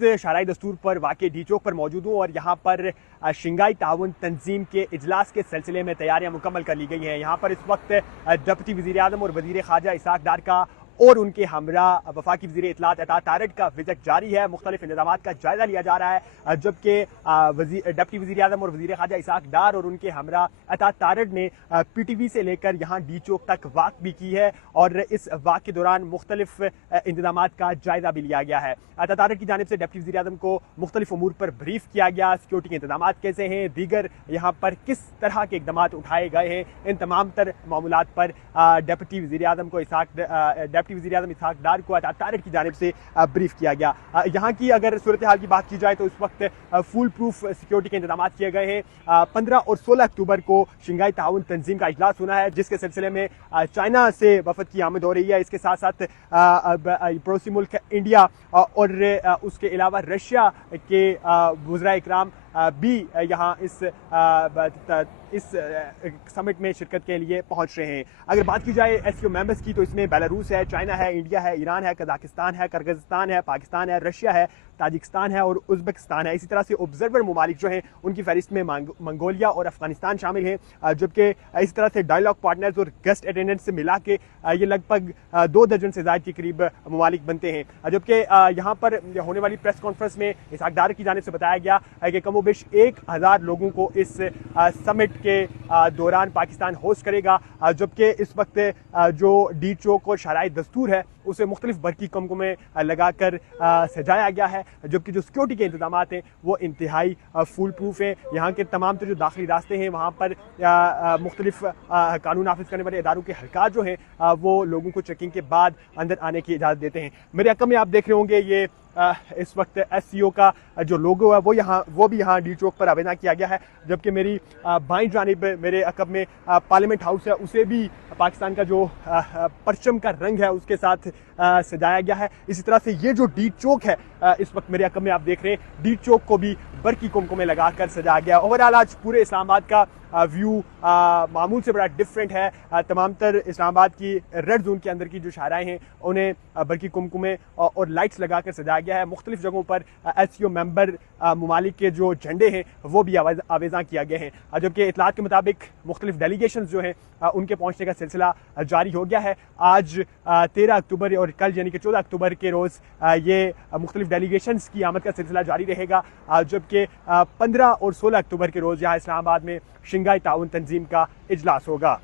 वक्त शरई दस्तूर पर वाक़ डी चौक पर मौजूद हूँ और यहाँ पर शंघाई ताउन तंजीम के इजलास के सिलसिले में तैयारियाँ मुकम्मल कर ली गई हैं। यहाँ पर इस वक्त डिप्टी वज़ीर आज़म और वज़ीर ख़ारजा इसहाक़ डार का और उनके हमरा वफाकी वज़ीर इत्तलात अता तारड़ का विज़िट जारी है। मुख्तलिफ इंतज़ामात का जायज़ा लिया जा रहा है, जबकि डिप्टी वज़ीर आज़म और वज़ीर ख़ारजा इसहाक़ डार और उनके हमरा अता तारड़ ने PTV से लेकर यहाँ डी चौक तक वाक़ भी की है और इस वाक़ के दौरान मुख्तलिफ इंतज़ामात का जायज़ा भी लिया गया है। अता तारड़ की जानिब से डिप्टी वज़ीर आज़म को मुख्तलिफ उमूर पर ब्रीफ किया गया, सिक्योरिटी के इंतज़ामात कैसे हैं, दीगर यहाँ पर किस तरह के इक़दाम उठाए गए हैं, इन तमाम तर मामूलात पर डिप्टी वज़ीर आज़म इसहाक़ डार को अता तारड़ की जानिब से ब्रीफ किया गया। यहाँ की अगर सूरत हाल की बात की जाए तो इस वक्त फुल प्रूफ सिक्योरिटी के इंतजाम किए गए हैं। 15 और 16 अक्टूबर को शंघाई ताउन तंजीम का इजलास होना है, जिसके सिलसिले में चाइना से वफद की आमद हो रही है। इसके साथ साथ पड़ोसी मुल्क इंडिया और उसके अलावा रशिया के वज़राए इकराम भी यहाँ इस समिट में शिरकत के लिए पहुँच रहे हैं। अगर बात की जाए SCO मेंबर्स की तो इसमें बेलारूस है, चाइना है, इंडिया है, ईरान है, कजाकिस्तान है, किर्गिज़स्तान है, पाकिस्तान है, रशिया है, ताजिकिस्तान है और उज़्बेकिस्तान है। इसी तरह से ऑब्जर्वर ममालिक जो हैं उनकी फहरिस्त में मंगोलिया और अफगानिस्तान शामिल हैं, जबकि इस तरह से डायलॉग पार्टनर्स और गेस्ट अटेंडेंट्स से मिला के ये लगभग 2 दर्जन से ज़ायद के करीब ममालिक बनते हैं। जबकि यहाँ पर होने वाली प्रेस कॉन्फ्रेंस में इसहाक़ डार की जानिब से बताया गया है कि कमोबेश 1000 लोगों को इस समिट के दौरान पाकिस्तान होस्ट करेगा, जबकि इस वक्त जो डी चौक और शरई दस्तूर है उसे मुख्तलिफ बरकी कमकों में लगा कर सजाया गया है, जबकि जो सिक्योरिटी के इंतजाम हैं वो इंतहाई फुल प्रूफ हैं। यहाँ के तमाम जो दाखिली रास्ते हैं वहाँ पर मुख्तलिफ कानून नाफिज करने वाले इदारों के हरकात जो हैं वो लोगों को चेकिंग के बाद अंदर आने की इजाज़त देते हैं। मेरे अकम में आप देख रहे होंगे ये इस वक्त SCO का जो लोगो है वो भी यहाँ डी चौक पर आवेदन किया गया है, जबकि मेरी बाईं जानिब मेरे अकब में पार्लियामेंट हाउस है, उसे भी पाकिस्तान का जो परचम का रंग है उसके साथ सजाया गया है। इसी तरह से ये जो डी चौक है इस वक्त मेरे अकब में आप देख रहे हैं, डी चौक को भी बरकी कुमकों में लगा कर सजाया गया। ओवरऑल आज पूरे इस्लामाबाद का व्यू मामूल से बड़ा डिफरेंट है। तमाम तर इस्लामाबाद की रेड जोन के अंदर की जो शाहराएँ हैं उन्हें बरकी कुमकुमें और लाइट्स लगा कर सजाया गया है। मुख्तलिफ जगहों पर SCO मेंबर ममालिक के जो झंडे हैं वो भी आवेज़ां किया गए हैं, जबकि इतलात के मुताबिक मुख्तलिफ डेलीगेशन जो हैं उनके पहुँचने का सिलसिला जारी हो गया है। आज 13 अक्टूबर और कल यानी कि 14 अक्टूबर के रोज़ ये मुख्तलिफ डेलीगेशंस की आमद का सिलसिला जारी रहेगा, जबकि 15 और 16 अक्टूबर के रोज़ यहाँ इस्लामाबाद में शंघाई ताउन तंजीम का इजलास होगा।